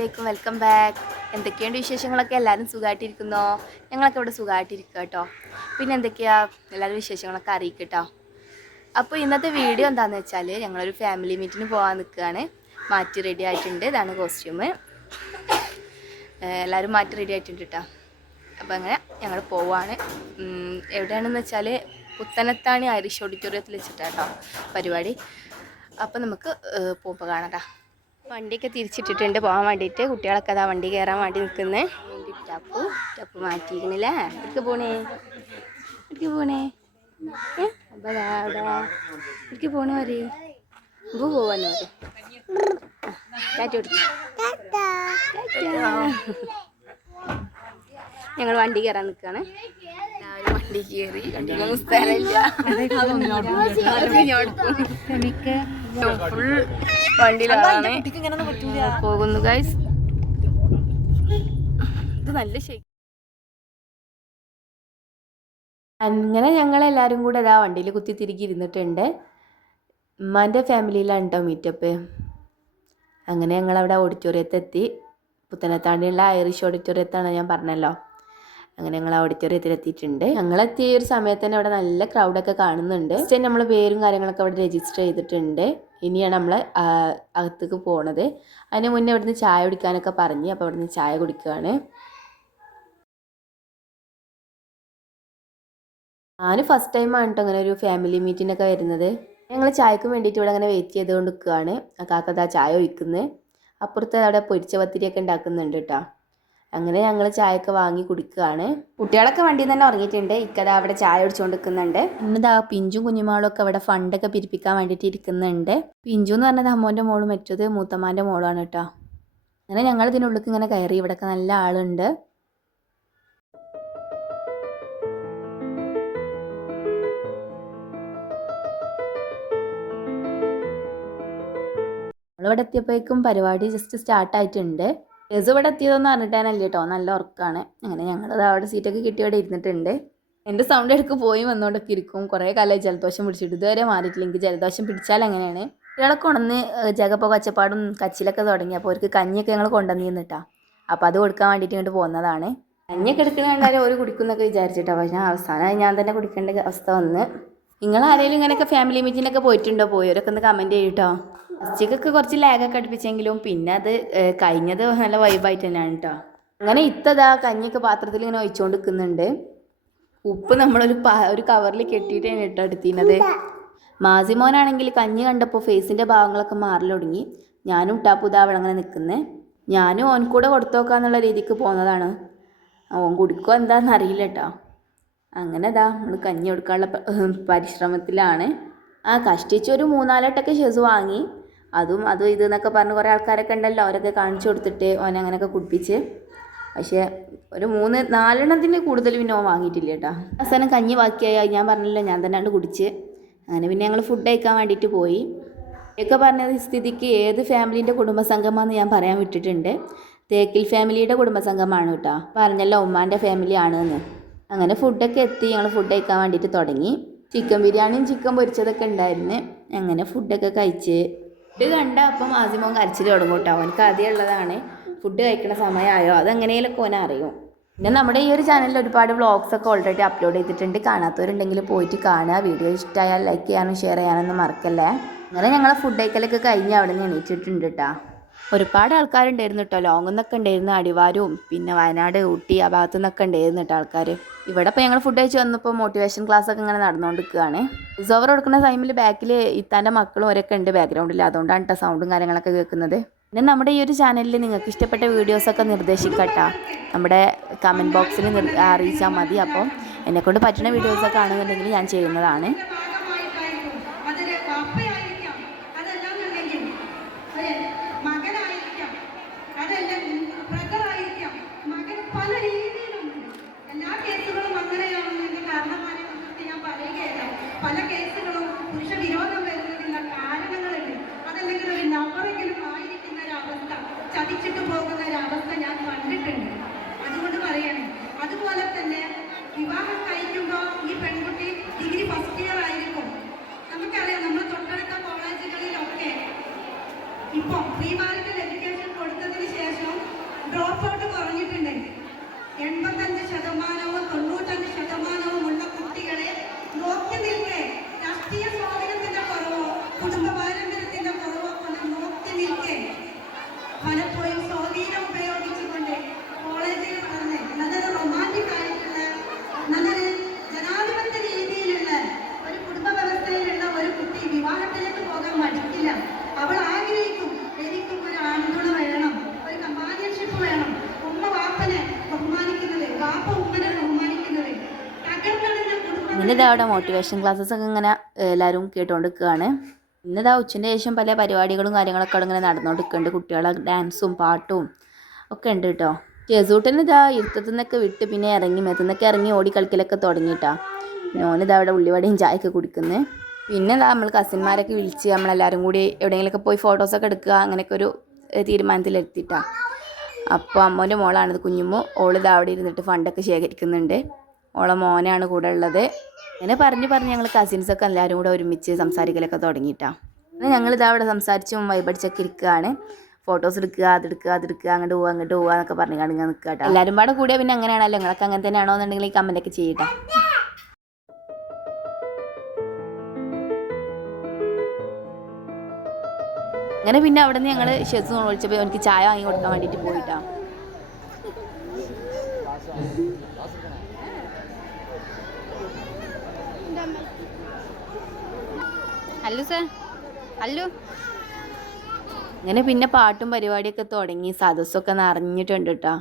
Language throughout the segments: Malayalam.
അലൈക്കും, വെൽക്കം ബാക്ക്. എന്തൊക്കെയുണ്ട് വിശേഷങ്ങളൊക്കെ? എല്ലാവരും സുഖമായിട്ടിരിക്കുന്നോ? ഞങ്ങളൊക്കെ ഇവിടെ സുഖമായിട്ടിരിക്കുക കേട്ടോ. പിന്നെ എന്തൊക്കെയാണ് എല്ലാവരും വിശേഷങ്ങളൊക്കെ അറിയിക്കുക കേട്ടോ. അപ്പോൾ ഇന്നത്തെ വീഡിയോ എന്താണെന്ന് വെച്ചാൽ ഞങ്ങളൊരു ഫാമിലി മീറ്റിന് പോകാൻ നിൽക്കുകയാണ്. മാറ്റി റെഡി ആയിട്ടുണ്ട്. ഇതാണ് കോസ്റ്റ്യൂം. എല്ലാവരും മാറ്റി റെഡി ആയിട്ടുണ്ട് കേട്ടോ. അപ്പോൾ അങ്ങനെ ഞങ്ങൾ പോവാണ്. എവിടെയാണെന്ന് വെച്ചാൽ പുത്തനത്താണി ഐറിഷ് ഓഡിറ്റോറിയത്തിൽ വെച്ചിട്ടാണ് കേട്ടോ പരിപാടി. അപ്പോൾ നമുക്ക് പോകുമ്പോൾ കാണാം കേട്ടോ. വണ്ടിയൊക്കെ തിരിച്ചിട്ടിട്ടുണ്ട് പോകാൻ വേണ്ടിയിട്ട്. കുട്ടികളൊക്കെ അതാ വണ്ടി കയറാൻ വേണ്ടി നിൽക്കുന്നത്. ടപ്പ് മാറ്റിയിരിക്കണില്ല. എടുക്ക് പോണേ അപ്പോൾ അതാ അവിടെ എടുക്ക് പോണ വരെ പോവാനോ ഞങ്ങൾ വണ്ടി കയറാൻ നിൽക്കുകയാണ്. വണ്ടി കയറി, വണ്ടിയിലൊന്നും സ്ഥലമില്ല. ഫുൾ വണ്ടിയിലാണ് പോകുന്നു ഗൈസ്. ഇത് നല്ല ശരി. അങ്ങനെ ഞങ്ങളെല്ലാവരും കൂടെ അതാ വണ്ടിയിൽ കുത്തി തിരികെ ഇരുന്നിട്ടുണ്ട്. ഉമ്മാൻ്റെ ഫാമിലിയിലാണ് കേട്ടോ മീറ്റപ്പ്. അങ്ങനെ ഞങ്ങളവിടെ ഓഡിറ്റോറിയത്തെത്തി. പുത്തനത്താണ്ടിയുള്ള ഐറിഷ് ഓഡിറ്റോറിയത്താണ് ഞാൻ പറഞ്ഞല്ലോ. അങ്ങനെ ഞങ്ങൾ ആ ഓഡിറ്റോറിയത്തിലെത്തിയിട്ടുണ്ട്. ഞങ്ങളെത്തിയ ഒരു സമയത്ത് തന്നെ അവിടെ നല്ല ക്രൗഡൊക്കെ കാണുന്നുണ്ട്. നമ്മൾ പേരും കാര്യങ്ങളൊക്കെ അവിടെ രജിസ്റ്റർ ചെയ്തിട്ടുണ്ട്. ഇനിയാണ് നമ്മൾ അകത്തേക്ക് പോണത്. അതിന് മുന്നേ ഇവിടുന്ന് ചായ കുടിക്കാനൊക്കെ പറഞ്ഞ്. അപ്പോൾ ഇവിടുന്ന് ചായ കുടിക്കുകയാണ്. ഞാൻ ഫസ്റ്റ് ടൈമാണ് കേട്ടോ അങ്ങനെ ഒരു ഫാമിലി മീറ്റിനൊക്കെ വരുന്നത്. ഞങ്ങൾ ചായക്ക് വേണ്ടിയിട്ട് ഇവിടെ അങ്ങനെ വെയിറ്റ് ചെയ്തുകൊണ്ട് നിൽക്കുകയാണ്. കാക്കതാ ചായ ഒഴിക്കുന്നത്. അപ്പുറത്ത് അവിടെ പൊരിച്ച പത്തിരിയൊക്കെ ഉണ്ടാക്കുന്നുണ്ട് കേട്ടോ. അങ്ങനെ ഞങ്ങൾ ചായയൊക്കെ വാങ്ങി കുടിക്കുകയാണ്. കുട്ടികളൊക്കെ വണ്ടിയിൽ നിന്ന് തന്നെ ഉറങ്ങിയിട്ടുണ്ട്. ഇക്കത അവിടെ ചായ കുടിച്ചുകൊണ്ട് നിൽക്കുന്നുണ്ട്. ഇന്നതാ പിഞ്ചും കുഞ്ഞുമാളൊക്കെ അവിടെ ഫണ്ടൊക്കെ പിരിപ്പിക്കാൻ വേണ്ടിയിട്ട് ഇരിക്കുന്നുണ്ട്. പിഞ്ചു എന്ന് പറഞ്ഞത് അമ്മോൻ്റെ മോളും മറ്റത് മൂത്തമ്മാൻ്റെ മോളാണ് കേട്ടോ. അങ്ങനെ ഞങ്ങൾ ഇതിനുള്ളിൽ ഇങ്ങനെ കയറി. ഇവിടെയൊക്കെ നല്ല ആളുണ്ട്. നമ്മളിവിടെ എത്തിയപ്പോഴേക്കും പരിപാടി ജസ്റ്റ് സ്റ്റാർട്ടായിട്ടുണ്ട്. യെസ് ഇവിടെ എത്തിയതെന്ന് പറഞ്ഞിട്ടാനല്ലേ കേട്ടോ, നല്ല ഉറക്കമാണ്. അങ്ങനെ ഞങ്ങളത് അവിടെ സീറ്റൊക്കെ കിട്ടി ഇവിടെ ഇരുന്നിട്ടുണ്ട്. എൻ്റെ സൗണ്ട് എടുക്ക് പോയി വന്നുകൊണ്ടൊക്കെ ഇരിക്കും. കുറേ കാലമായി ജലദോഷം പിടിച്ചിട്ട് ഇതുവരെ മാറിയിട്ടില്ല. എനിക്ക് ജലദോഷം പിടിച്ചാൽ അങ്ങനെയാണ്. കുട്ടികളൊക്കെ ഉണർന്ന് ജഗപ്പോ കച്ചപ്പാടും കച്ചിലൊക്കെ തുടങ്ങി. അപ്പോൾ അവർക്ക് കഞ്ഞിയൊക്കെ ഞങ്ങൾ കൊണ്ടുവന്നിട്ടാ. അപ്പോൾ അത് കൊടുക്കാൻ വേണ്ടിയിട്ട് ഇങ്ങോട്ട് പോകുന്നതാണ്. കഞ്ഞിയൊക്കെ എടുക്കുന്ന കണ്ടാലും ഒരു കുടിക്കുന്നൊക്കെ വിചാരിച്ചിട്ടാണ്. പക്ഷേ അവസാനമായി ഞാൻ തന്നെ കുടിക്കേണ്ട അവസ്ഥ വന്ന്. നിങ്ങൾ ആരെങ്കിലും ഇങ്ങനെയൊക്കെ ഫാമിലി മീറ്റിനൊക്കെ പോയിട്ടുണ്ടോ? പോയവരൊക്കെ ഒന്ന് കമൻറ്റ് ചെയ്യൂട്ടോ. ഫസ്റ്റിക്കൊക്കെ കുറച്ച് ലാഗൊക്കെ അടുപ്പിച്ചെങ്കിലും പിന്നെ അത് കഴിഞ്ഞത് നല്ല വൈബായിട്ട് തന്നെയാണ് കേട്ടോ. അങ്ങനെ ഇത്തതാ കഞ്ഞിയൊക്കെ പാത്രത്തിൽ ഇങ്ങനെ ഒഴിച്ചുകൊണ്ട് നിൽക്കുന്നുണ്ട്. ഉപ്പ് നമ്മളൊരു കവറിൽ കെട്ടിയിട്ടാണ് കേട്ടോ എടുത്തിരുന്നത്. മാസിമോനാണെങ്കിൽ കഞ്ഞി കണ്ടപ്പോൾ ഫേസിൻ്റെ ഭാഗങ്ങളൊക്കെ മാറൽ തുടങ്ങി. ഞാനും ടാപ്പുതാ അവിടെ അങ്ങനെ നിൽക്കുന്നത്. ഞാനും ഓൻ കൂടെ കൊടുത്തു നോക്കാന്നുള്ള രീതിക്ക് പോകുന്നതാണ്. ഓൻ കുടിക്കുക എന്താണെന്ന് അറിയില്ല കേട്ടോ. അങ്ങനെ ഇതാ നമ്മൾ കഞ്ഞി കൊടുക്കാനുള്ള പരിശ്രമത്തിലാണ്. കഷ്ടിച്ച് ഒരു 3-4 ഷെസ് വാങ്ങി. അതും ഇതെന്നൊക്കെ പറഞ്ഞ് കുറേ ആൾക്കാരൊക്കെ ഉണ്ടല്ലോ, അവരൊക്കെ കാണിച്ചു കൊടുത്തിട്ട് ഓൻ അങ്ങനെയൊക്കെ കുടിപ്പിച്ച്. പക്ഷേ ഒരു 3-4 കൂടുതൽ പിന്നെ ഓൻ വാങ്ങിയിട്ടില്ല കേട്ടോ. അവസാനം കഞ്ഞി ബാക്കിയായി. ഞാൻ പറഞ്ഞില്ല, ഞാൻ തന്നെ കണ്ട് കുടിച്ച്. അങ്ങനെ പിന്നെ ഞങ്ങൾ ഫുഡ് കഴിക്കാൻ വേണ്ടിയിട്ട് പോയി. ഒക്കെ പറഞ്ഞ സ്ഥിതിക്ക് ഏത് ഫാമിലീൻ്റെ കുടുംബസംഗമമാണെന്ന് ഞാൻ പറയാൻ വിട്ടിട്ടുണ്ട്. തേക്കിൽ ഫാമിലിയുടെ കുടുംബസംഗമമാണ് കേട്ടോ. പറഞ്ഞല്ലോ ഉമ്മാൻ്റെ ഫാമിലി ആണെന്ന്. അങ്ങനെ ഫുഡൊക്കെ എത്തി. ഞങ്ങൾ ഫുഡ് കഴിക്കാൻ വേണ്ടിയിട്ട് തുടങ്ങി. ചിക്കൻ ബിരിയാണിയും ചിക്കൻ പൊരിച്ചതൊക്കെ ഉണ്ടായിരുന്നു. അങ്ങനെ ഫുഡൊക്കെ കഴിച്ച് ഫുഡ് കണ്ട അപ്പം ആദ്യമോൻ കരച്ചിൽ തുടങ്ങും കേട്ടോ. അവനക്ക് ആദ്യം ഉള്ളതാണ്. ഫുഡ് കഴിക്കുന്ന സമയമായോ അതെങ്ങനെയൊക്കെ ഓനെ അറിയും. പിന്നെ നമ്മുടെ ഈ ഒരു ചാനലിൽ ഒരുപാട് വ്ളോഗ്സൊക്കെ ഓൾറെഡി അപ്ലോഡ് ചെയ്തിട്ടുണ്ട്. കാണാത്തവരുണ്ടെങ്കിൽ പോയിട്ട് കാണുക. വീഡിയോ ഇഷ്ടമായാൽ ലൈക്ക് ചെയ്യാനും ഷെയർ ചെയ്യാനൊന്നും മറക്കല്ലേ. അങ്ങനെ ഞങ്ങൾ ഫുഡ് കഴിക്കലൊക്കെ കഴിഞ്ഞ് അവിടെ നിന്ന് എണീറ്റിട്ടുണ്ട് കേട്ടോ. ഒരുപാട് ആൾക്കാരുണ്ടായിരുന്നു കേട്ടോ. ലോങ്ങിൽ നിന്നൊക്കെ ഉണ്ടായിരുന്നു. അടിവാരവും പിന്നെ വയനാട്, ഊട്ടി ആ ഭാഗത്തു നിന്നൊക്കെ ഉണ്ടായിരുന്നു കേട്ടോ ആൾക്കാർ. ഇവിടെ ഇപ്പോൾ ഞങ്ങൾ ഫുഡ് കഴിച്ച് വന്നപ്പോൾ മോട്ടിവേഷൻ ക്ലാസ്സൊക്കെ ഇങ്ങനെ നടന്നുകൊണ്ടിരിക്കുകയാണ്. വോയിസ് ഓവർ കൊടുക്കുന്ന ടൈമിൽ ബാക്കിൽ ഇത്താൻ്റെ മക്കളും അവരൊക്കെ ഉണ്ട് ബാക്ക്ഗ്രൗണ്ടിൽ. അതുകൊണ്ടാണ് കേട്ടോ സൗണ്ടും കാര്യങ്ങളൊക്കെ കേൾക്കുന്നത്. പിന്നെ നമ്മുടെ ഈ ഒരു ചാനലിൽ നിങ്ങൾക്ക് ഇഷ്ടപ്പെട്ട വീഡിയോസൊക്കെ നിർദ്ദേശിക്കട്ടോ. നമ്മുടെ കമൻറ്റ് ബോക്സിൽ അറിയിച്ചാൽ മതി. അപ്പോൾ എന്നെക്കൊണ്ട് പറ്റുന്ന വീഡിയോസൊക്കെ ആണെന്നുണ്ടെങ്കിൽ ഞാൻ ചെയ്യുന്നതാണ്. പല കേസുകളും പുരുഷ വിരോധം വരുന്നതിനുള്ള കാരണങ്ങളുണ്ട്. അതല്ലെങ്കിൽ ഒരു നമ്പറെങ്കിലും ആയിരിക്കുന്ന ഒരവസ്ഥ, ചതിച്ചിട്ട് പോകുന്ന ഒരവസ്ഥ ഞാൻ കണ്ടിട്ടുണ്ട്. അതുകൊണ്ട് പറയണേ. അതുപോലെ തന്നെ വിവാഹം കഴിക്കുമ്പോൾ ഈ പെൺകുട്ടി ഡിഗ്രി ഫസ്റ്റ് ഇയർ ആയിരിക്കും. നമുക്കറിയാം, നമ്മൾ തൊട്ടടുത്ത കോളേജുകളിലൊക്കെ ഇപ്പോൾ പ്രീ മാരിറ്റൽ എഡ്യൂക്കേഷൻ കൊടുത്തതിന് ശേഷം പിന്നെ ഇതാ അവിടെ മോട്ടിവേഷൻ ക്ലാസ്സസ് ഒക്കെ ഇങ്ങനെ എല്ലാവരും കേട്ടുകൊണ്ടിരിക്കുകയാണ്. ഇന്നിതാ ഉച്ചൻ്റെ ശേഷം പല പരിപാടികളും കാര്യങ്ങളൊക്കെ അവിടെ ഇങ്ങനെ നടന്നുകൊണ്ടിരിക്കുന്നുണ്ട്. കുട്ടികളെ ഡാൻസും പാട്ടും ഒക്കെ ഉണ്ട് കേട്ടോ. ചേസൂട്ടന് ഇതാ ഇരുത്തത്തിൽ നിന്നൊക്കെ വിട്ട് പിന്നെ ഇറങ്ങി മെത്തുന്നൊക്കെ ഇറങ്ങി ഓടി കളിക്കലൊക്കെ തുടങ്ങിയിട്ടാ. ഓനിതാ അവിടെ ഉള്ളിവടയും ചായയൊക്കെ കുടിക്കുന്നത്. പിന്നെ ഇതാ നമ്മൾ കസിന്മാരൊക്കെ വിളിച്ച് നമ്മളെല്ലാവരും കൂടി എവിടെയെങ്കിലുമൊക്കെ പോയി ഫോട്ടോസൊക്കെ എടുക്കുക അങ്ങനെയൊക്കെ ഒരു തീരുമാനത്തിലെത്തിയിട്ടാണ്. അപ്പോൾ അമ്മോൻ്റെ മോളാണിത് കുഞ്ഞുമ്മു. ഓളിതാ അവിടെ ഇരുന്നിട്ട് ഫണ്ടൊക്കെ ശേഖരിക്കുന്നുണ്ട്. ഓളെ മോനാണ് കൂടെ ഉള്ളത്. അങ്ങനെ പറഞ്ഞ് ഞങ്ങൾ കസിൻസൊക്കെ എല്ലാവരും കൂടെ ഒരുമിച്ച് സംസാരിക്കലൊക്കെ തുടങ്ങിയിട്ടാണ്. അങ്ങനെ ഞങ്ങളിതാ അവിടെ സംസാരിച്ചും വൈബടിച്ചൊക്കെ ഇരിക്കുകയാണ്. ഫോട്ടോസ് എടുക്കുക, അതെടുക്കുക അങ്ങോട്ട് പോവുക എന്നൊക്കെ പറഞ്ഞ് ഇങ്ങനെ നിൽക്കുക കേട്ടോ. എല്ലാവരും പാടെ കൂടിയാൽ പിന്നെ അങ്ങനെയാണല്ലോ. നിങ്ങളൊക്കെ അങ്ങനെ തന്നെയാണോ എന്നുണ്ടെങ്കിൽ ഈ കമൻറ്റൊക്കെ ചെയ്യട്ടോ. അങ്ങനെ പിന്നെ അവിടെ നിന്ന് ഞങ്ങൾ ഷെസ് വിളിച്ചപ്പോൾ എനിക്ക് ചായ വാങ്ങി കൊടുക്കാൻ വേണ്ടിയിട്ട് പോയിട്ടാ. Hello sir, hello. അങ്ങനെ പിന്നെ പാട്ടും പരിപാടിയൊക്കെ തുടങ്ങി. സദസ്സൊക്കെ നിറഞ്ഞിട്ടുണ്ട് കേട്ടോ.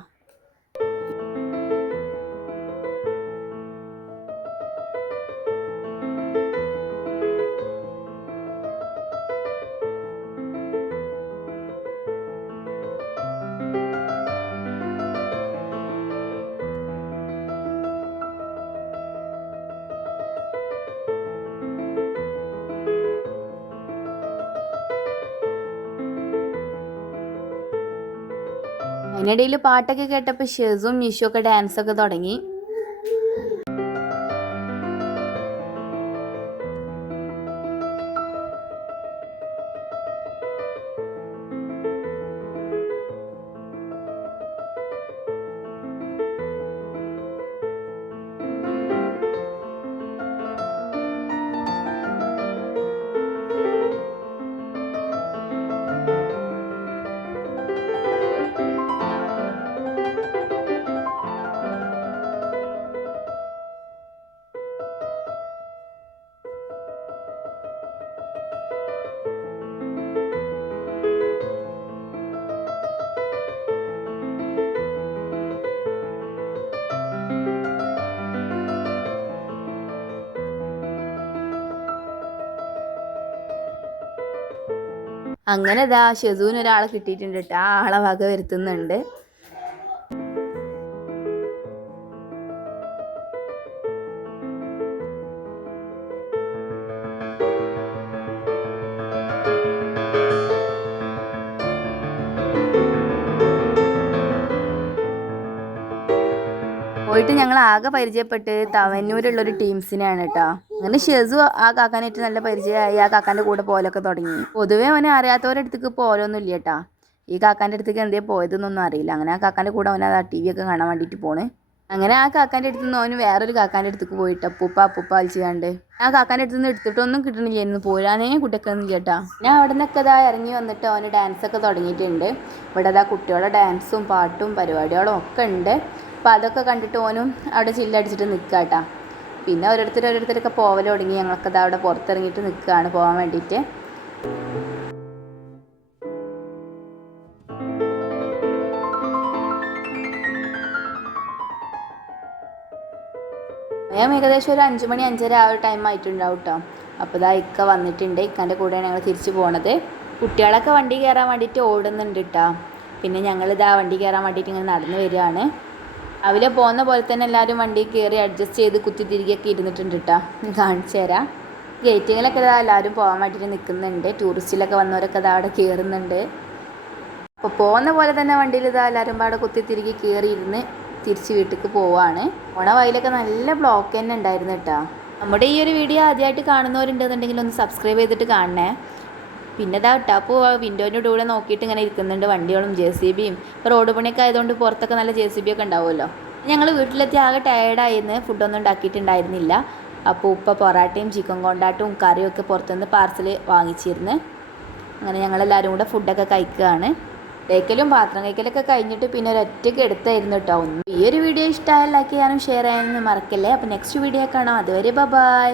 അതിനിടയിൽ പാട്ടൊക്കെ കേട്ടപ്പോൾ ഷെസും നിഷും ഒക്കെ ഡാൻസൊക്കെ തുടങ്ങി. അങ്ങനെ ഇതാ ഷെസൂന് ഒരാളെ കിട്ടിയിട്ടുണ്ട് കേട്ടോ. ആ ആളെ വക വരുത്തുന്നുണ്ട്. പോയിട്ട് ഞങ്ങൾ ആകെ പരിചയപ്പെട്ട് തവന്നൂരുള്ളൊരു ടീംസിനെയാണ് കേട്ടോ. അങ്ങനെ ഷെസു ആ കാക്കാനായിട്ട് നല്ല പരിചയമായി. ആ കാക്കാൻ്റെ കൂടെ പോലൊക്കെ തുടങ്ങി. പൊതുവേ അവനെ അറിയാത്തവരുടെ അടുത്തേക്ക് പോലൊന്നും ഇല്ല കേട്ടോ. ഈ കാക്കാൻ്റെ അടുത്തേക്ക് എന്തേ പോയതെന്നൊന്നും അറിയില്ല. അങ്ങനെ ആ കാക്കാൻ്റെ കൂടെ അവൻ ആ TV ഒക്കെ കാണാൻ വേണ്ടിയിട്ട് പോണ്. അങ്ങനെ ആ കാക്കാൻ്റെ അടുത്ത് നിന്ന് അവന് വേറൊരു കാക്കാൻ്റെ അടുത്തേക്ക് പോയിട്ട് അപ്പൂപ്പ വലിച്ചു കണ്ട് ആ കാക്കാൻ്റെ അടുത്ത് നിന്ന് എടുത്തിട്ടൊന്നും കിട്ടണില്ലായിരുന്നു. പോരാനേ കുട്ടിക്കൊന്നുമില്ല കേട്ടോ. ഞാൻ അവിടെ നിന്നൊക്കെ ഇതാ ഇറങ്ങി വന്നിട്ട് അവന് ഡാൻസൊക്കെ തുടങ്ങിയിട്ടുണ്ട്. ഇവിടെ അതാ കുട്ടികളുടെ ഡാൻസും പാട്ടും പരിപാടികളും ഒക്കെ ഉണ്ട്. അപ്പോൾ അതൊക്കെ കണ്ടിട്ട് ഓനും അവിടെ ചില്ലടിച്ചിട്ട് നിൽക്കുക കേട്ടോ. പിന്നെ ഓരോരുത്തരൊക്കെ പോവൽ തുടങ്ങി. ഞങ്ങളൊക്കെ ഇതാ അവിടെ പുറത്തിറങ്ങിയിട്ട് നിൽക്കുകയാണ് പോകാൻ വേണ്ടിയിട്ട്. ഞാൻ ഏകദേശം ഒരു 5 മണി 5:30 ആ ഒരു ടൈം ആയിട്ടുണ്ടാവും കേട്ടോ. അപ്പോൾ ഇതാ ഇക്ക വന്നിട്ടുണ്ട്. ഇക്കാൻ്റെ കൂടെയാണ് ഞങ്ങൾ തിരിച്ച് പോണത്. കുട്ടികളൊക്കെ വണ്ടി കയറാൻ വേണ്ടിയിട്ട് ഓടുന്നുണ്ട് കേട്ടോ. പിന്നെ ഞങ്ങളിതാ വണ്ടി കയറാൻ വേണ്ടിയിട്ട് ഇങ്ങനെ നടന്നു വരികയാണ്. രാവിലെ പോകുന്ന പോലെ തന്നെ എല്ലാവരും വണ്ടി കയറി അഡ്ജസ്റ്റ് ചെയ്ത് കുത്തിത്തിരികൊക്കെ ഇരുന്നിട്ടുണ്ട് കേട്ടോ. കാണിച്ചു തരാം. ഗേറ്റിങ്ങിലൊക്കെ ഇതാ എല്ലാവരും പോകാൻ വേണ്ടിയിട്ട് നിൽക്കുന്നുണ്ട്. ടൂറിസ്റ്റിലൊക്കെ വന്നവരൊക്കെ ഇതാ അവിടെ കയറുന്നുണ്ട്. അപ്പോൾ പോകുന്ന പോലെ തന്നെ വണ്ടിയിൽ ഇതാ എല്ലാവരും അവിടെ കുത്തിത്തിരികി കയറി ഇരുന്ന് തിരിച്ച് വീട്ടിലേക്ക് പോവാണ്. ഓണ വഴിയിലൊക്കെ നല്ല ബ്ലോക്ക് തന്നെ ഉണ്ടായിരുന്നു കേട്ടോ. നമ്മുടെ ഈ ഒരു വീഡിയോ ആദ്യമായിട്ട് കാണുന്നവരുണ്ടെന്നുണ്ടെങ്കിൽ ഒന്ന് സബ്സ്ക്രൈബ് ചെയ്തിട്ട് കാണണേ. പിന്നെ ഇതാ കേട്ടോ. അപ്പോൾ വിൻഡോൻ്റെ കൂടെ നോക്കിയിട്ട് ഇങ്ങനെ ഇരിക്കുന്നുണ്ട് വണ്ടികളും JCBയും. ഇപ്പോൾ റോഡ് പണിയൊക്കെ ആയതുകൊണ്ട് പുറത്തൊക്കെ നല്ല JCB ഒക്കെ ഉണ്ടാവുമല്ലോ. ഞങ്ങൾ വീട്ടിലെത്തി ആകെ ടയേർഡായിരുന്നു. ഫുഡൊന്നും ഉണ്ടാക്കിയിട്ടുണ്ടായിരുന്നില്ല. അപ്പോൾ ഉപ്പ പൊറാട്ടയും ചിക്കൻ കൊണ്ടാട്ടും കറിയും ഒക്കെ പുറത്തുനിന്ന് പാർസൽ വാങ്ങിച്ചിരുന്നു. അങ്ങനെ ഞങ്ങളെല്ലാവരും കൂടെ ഫുഡൊക്കെ കഴിക്കുകയാണ്. തേക്കലും പാത്രം കഴിക്കലൊക്കെ കഴിഞ്ഞിട്ട് പിന്നെ ഒരൊറ്റയ്ക്ക് എടുത്തായിരുന്നു കേട്ടോ. ഈ ഒരു വീഡിയോ ഇഷ്ടമായ ലൈക്ക് ചെയ്യാനും ഷെയർ ചെയ്യാനൊന്നും മറക്കല്ലേ. അപ്പോൾ നെക്സ്റ്റ് വീഡിയോ കാണാം. അതുവരെ ബൈ.